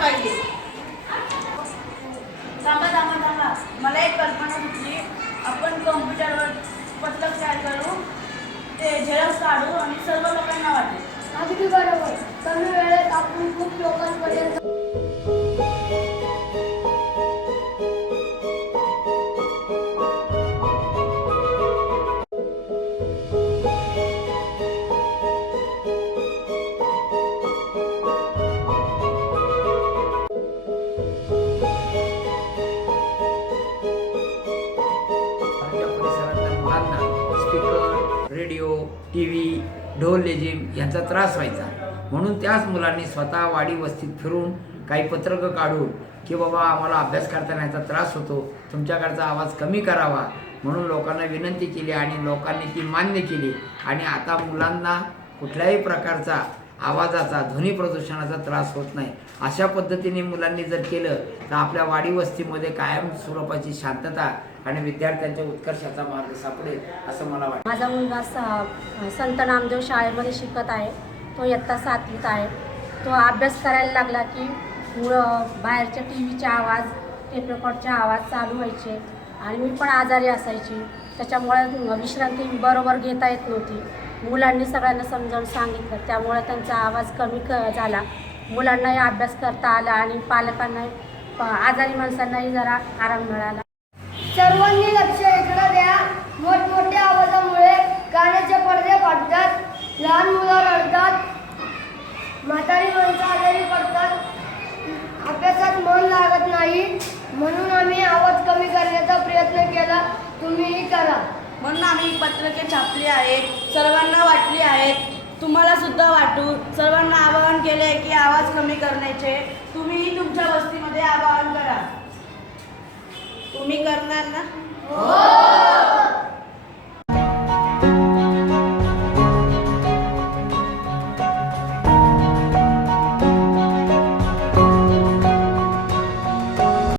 पाहिजे. थांबा. मला एक कल्पना सुचली. आपण कॉम्प्युटरवर पत्रक तयार करू, ते झेरॉक्स काढू आणि सर्व लोकांना वाटेल. अगदी बरोबर. कमी वेळेत आपण खूप लोकांपर्यंत परिसरातल्या मुलांना स्पीकर, रेडिओ, टी व्ही, ढोल लेझिम यांचा त्रास व्हायचा. म्हणून त्याच मुलांनी स्वतः वाडी वस्तीत फिरून काही पत्रकं काढून की बाबा आम्हाला अभ्यास करताना याचा त्रास होतो, तुमच्याकडचा आवाज कमी करावा म्हणून लोकांना विनंती केली आणि लोकांनी ती मान्य केली. आणि आता मुलांना कुठल्याही प्रकारचा आवाजाचा, ध्वनी प्रदूषणाचा त्रास होत नाही. अशा पद्धतीने मुलांनी जर केलं तर आपल्या वाडी वस्तीमध्ये कायम स्वरूपाची शांतता आणि विद्यार्थ्यांच्या उत्कर्षाचा मार्ग सापडेल असं मला वाटतं. माझा मुलगा संत नामदेव शाळेमध्ये शिकत आहे. तो इयत्ता 7वीत आहे. तो अभ्यास करायला लागला की बाहेरच्या टी व्हीचे आवाज, टेप रेकॉर्डचे आवाज चालू व्हायचे आणि मी पण आजारी असायची. त्याच्यामुळे विश्रांती बरोबर घेता येत नव्हती. मुलांनी सगळ्यांना समजावून सांगितलं, त्यामुळे त्यांचा आवाज कमी झाला. मुलांनाही अभ्यास करता आला आणि पालकांनाही, आजारी माणसांनाही जरा आराम मिळाला. सर्वांनी लक्ष इकडे द्या. मोठमोठ्या आवाजामुळे कानाचे पडदे फाटतात, लहान मुलं रडतात, म्हातारी माणसं आजारी पडतात, अभ्यासात मन लागत नाही. म्हणून आम्ही आवाज कमी करण्याचा प्रयत्न केला. तुम्हीही करा. म्हणून आम्ही पत्रके छापली आहेत, सर्वांना वाटली आहेत. तुम्हाला सुद्धा वाटू. सर्वांना आवाहन केले की आवाज कमी करण्याचे. तुम्हीही तुमच्या वस्तीमध्ये आवाहन करा. तुम्ही करणार ना? हो.